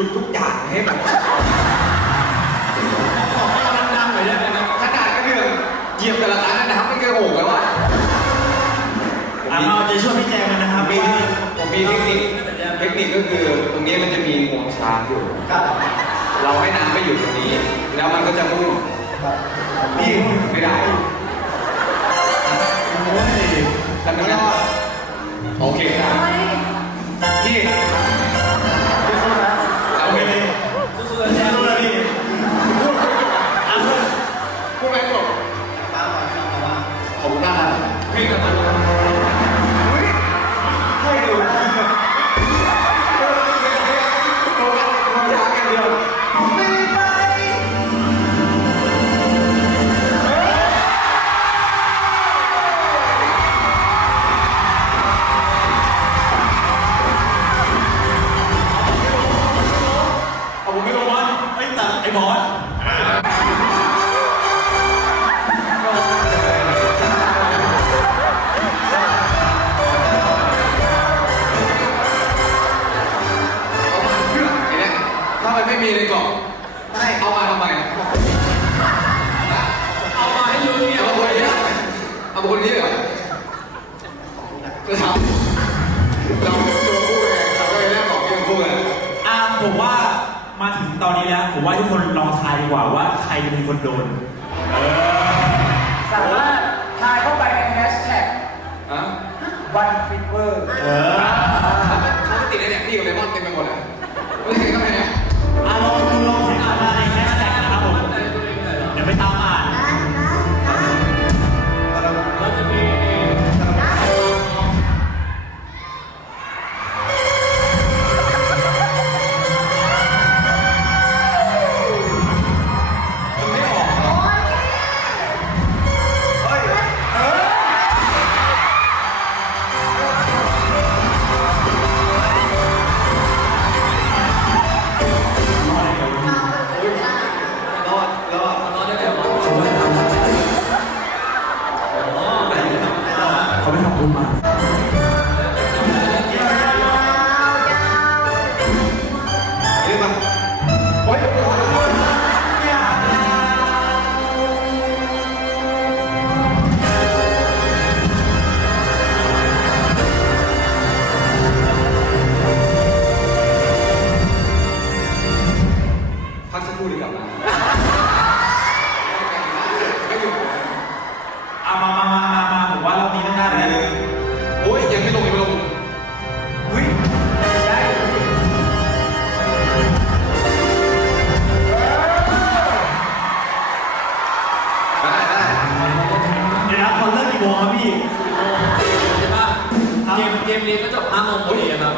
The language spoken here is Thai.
จุดทุกอย่างให้มันขอให้มันดังๆหน่อยได้ไหมครับขนาดก็คือเหยียบแต่ละครั้งน้ำไม่เคยโหกแล้ววะอะเอาใจช่วยพี่แจงกันนะครับมีผมมีเทคนิคเทคนิคก็คือตรงนี้มันจะมีงวงช้างอยู่ครับเราให้น้ำไม่อยู่ตรงนี้ แล้วมันก็จะมุ่งครับนี่ไม่ได้โอ้ยทำไม่ได้โอเคครับพี่ เอาคนนี้เหรอจะทำเราตัวคู่ไงเราก็เลยได้บอกเกมคู่ไงอะผมว่ามาถึงตอนนี้แล้ว ผมว่าทุกคนลองทายดีกว่าว่าใครจะเป็นคนโดน เออ โมงครับพี่ ใช่ป่ะเกมเกมนี้ก็จบ5โมงพอดีครับ